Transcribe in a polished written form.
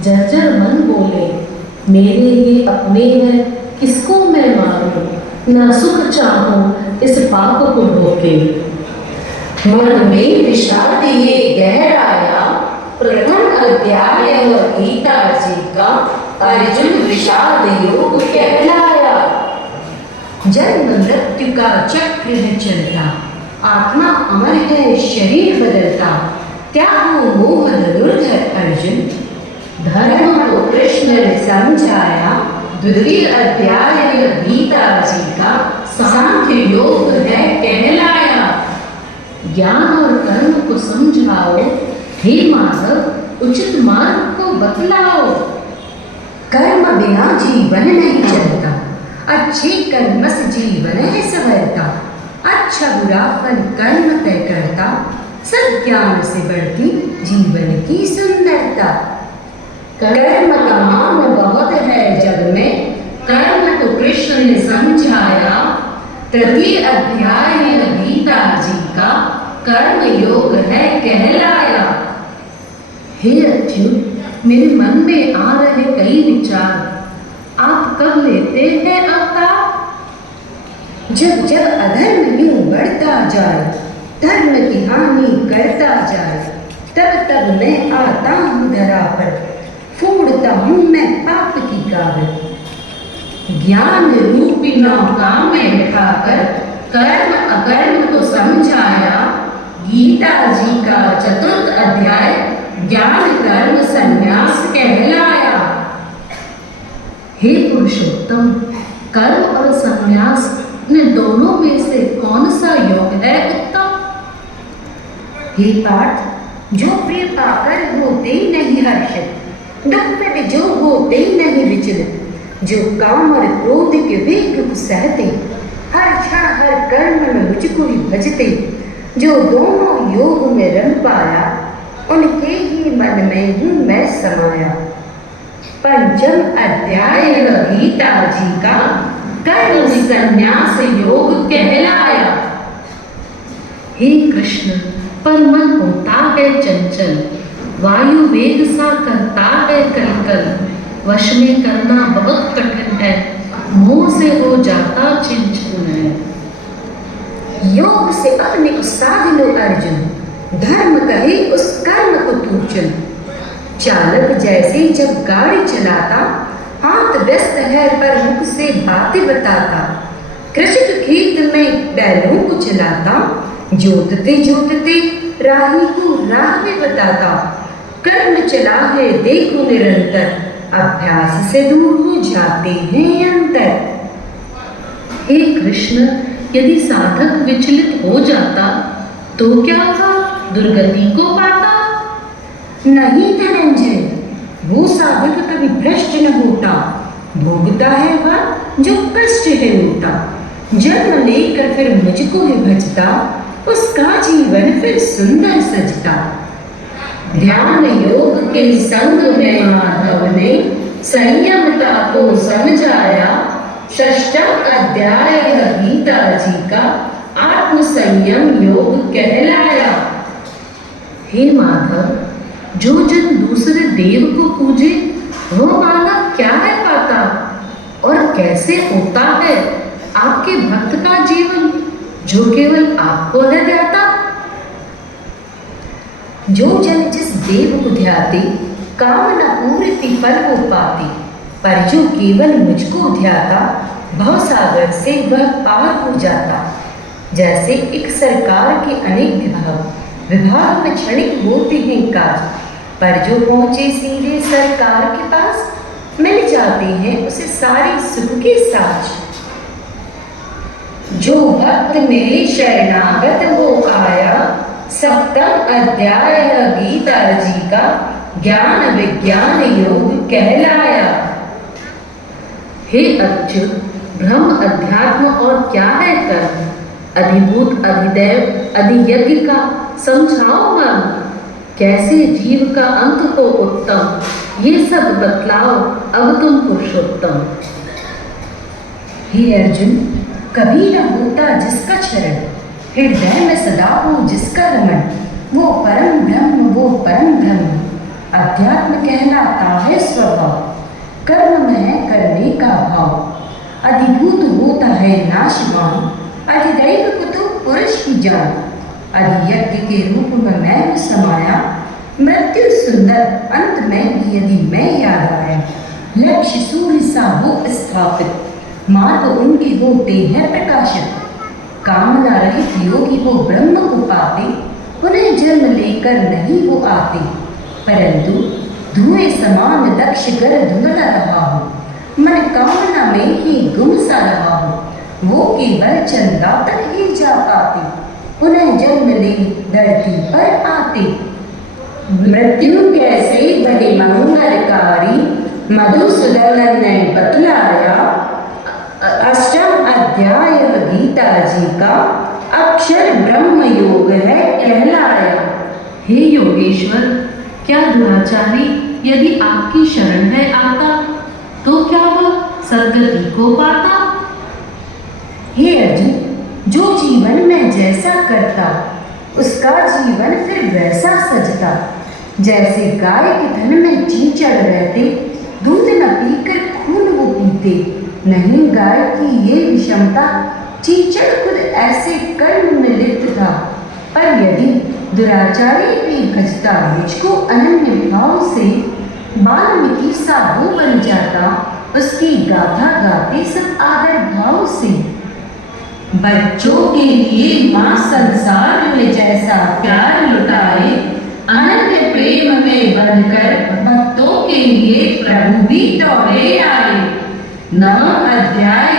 जर्जर मन बोले, मेरे ये अपने हैं, किसको मैं मारूं, ना सुख चाहूं इस पाप को ढोके। मन में विषाद ये गहराया, प्रथम अध्याय गीता जी का अर्जुन विषाद योग कहलाया। जन्म मृत्यु का चक्र है चलता, आत्मा अमर है शरीर बदलता, त्यागो मोह धनुर्धर अर्जुन, धर्म को कृष्ण ने समझाया। द्वितीय अध्याय गीता जी का सांख्य योग है कहलाया। ज्ञान और कर्म को समझाओ, हे माधव उचित मार्ग को बतलाओ। कर्म बिना जीवन नहीं चलता, अच्छे कर्म से जीवन है संवरता, अच्छा बुरा फल कर्म तय करता, सज्ञान से बढ़ती जीवन की सुंदरता। कर्म का मान बहुत है जग में, कर्म को कृष्ण ने समझाया। तृतीय अध्याय गीता जी का कर्म योग है कहलाया। हे अर्जुन, मेरे मन में आ रहे कई विचार, आप कब लेते हैं अवतार? जब जब अधर्म यूं बढ़ता जाए, धर्म की हानि करता जाए, तब तब मैं आता हूँ धरा पर, फोड़ता हूँ मैं पाप की कागज। ज्ञान रूपी नौका में बिठाकर कर्म अकर्म को समझाया। गीता जी का चतुर्थ अध्याय ज्ञान कर्म संन्यास कहलाया। हे पुरुषोत्तम, कर्म और संन्यास ने दोनों में से कौन सा योग है उत्तम? हे पार्थ, जो प्रिय पाकर होते नहीं हर्षित, दुख में भी जो होते नहीं विचलित, जो काम और क्रोध के वेग को सहते, हर क्षण हर कर्म में मुझको ही भजते, जो दोनों योग में रम पाया, उनके ही मन में हूँ मैं समाया। पंचम अध्याय गीता जी का कर्म संन्यास योग कहलाया। हे कृष्ण, पर मन होता है चंचल, वायु वेग सा करता है कलकल, वश में करना बहुत कठिन है, मोह से हो जाता छिन-छिन है। योग से अपने को साध लो अर्जुन, धर्म कहे उस कर्म को तू चुन। चालक जैसे जब गाड़ी चलाता, हाथ व्यस्त है पर मुख से बातें बताता, कृषक खेत में बैलों को चलाता, जोतते जोतते राही को राह में बताता। कर्म चला है देखो निरंतर, अभ्यास से दूर हो जाते हैं अंतर। हे कृष्ण, यदि साधक विचलित हो जाता तो क्या था, दुर्गति को पाता? नहीं धनंजय, वो साधक कभी भ्रष्ट न होता, भोगता है वह जो कष्ट है होता। जन्म लेकर फिर मुझको ही भजता, उसका जीवन फिर सुंदर सजता। ध्यान योग के संग में माधव ने संयमता को समझाया। षष्ठम अध्याय गीता जी का आत्म संयम योग कहलाया। हे माधव, जो जन दूसरे देव को पूजे वो मानव क्या है पाता, और कैसे होता है आपके भक्त का जीवन जो केवल आपको है ध्याता? जो जन जिस देव को ध्याते, कामना पूर्ति फल को पाते, पर जो केवल मुझको ध्याता, भवसागर से वह पार हो जाता। जैसे एक सरकार के अनेक विभाग में क्षणिक होते हैं काज, पर जो पहुंचे सीधे सरकार के पास, मिल जाते हैं उसे सारे सुख के साज। जो भक्त मेरे शरणागत हो आया, सप्तम अध्याय गीता जी का ज्ञान विज्ञान योग कहलाया। हे अर्जुन, ब्रह्म अध्यात्म और क्या है कर्म, अधिभूत अधिदैव अधियज्ञ का समझाओ मर्म, कैसे जीव का अंत हो उत्तम, ये सब बतलाओ अब तुम पुरुषोत्तम। हे अर्जुन, कभी न होता जिसका चरण, हृदय में सदा हो जिसका रमण, वो परम ब्रह्म अध्यात्म कहलाता है स्वभाव, कर्म में करने का भाव। अधिभूत होता है नाशवान, अधिदैव कुतु पुरुष की जान। अधियज्ञ के रूप में मैं समाया, मृत्यु सुंदर अंत में भी यदि मैं याद आया। लक्ष्य सूर्य सा हो स्थापित, मार्ग उनके होते हैं प्रकाशित। कामना रहित योगी वो ब्रह्म को पाते, पुनः जन्म लेकर नहीं वो आते। परंतु धुएं समान लक्ष्य गर धुंधला रहा हो, मन कामना में ही गुम सा रहा हो, वो केवल चंदा तक ही जा पाते, पुनः जन्म ले धरती पर आते। मृत्यु कैसे बड़े मंगलकारी, मधुसूदन ने बतलाया। अष्टम अध्याय गीता जी का अक्षर ब्रह्म योग है कहलाया। हे योगेश्वर, क्या दुराचारी यदि आपकी शरण में आता तो क्या वह सद्गति को पाता? हे अर्जुन, जो जीवन में जैसा करता उसका जीवन फिर वैसा सजता। जैसे गाय के थन में चींचड़ रहते, दूध न पीकर खून वो पीते। नहीं गाय की ये विषमता, चींचड़ खुद ऐसे कर्म में लिप्त था। पर यदि दुराचारी भी भजता मुझको अनन्य भाव से, वाल्मीकि सा वो बन जाता, उसकी गाथा गाते सब आदर भाव से। बच्चों के लिए माँ संसार में जैसा प्यार लुटाए, अनन्य प्रेम में बंधकर भक्तों के लिए प्रभु भी दौड़े आए। नवम अध्याय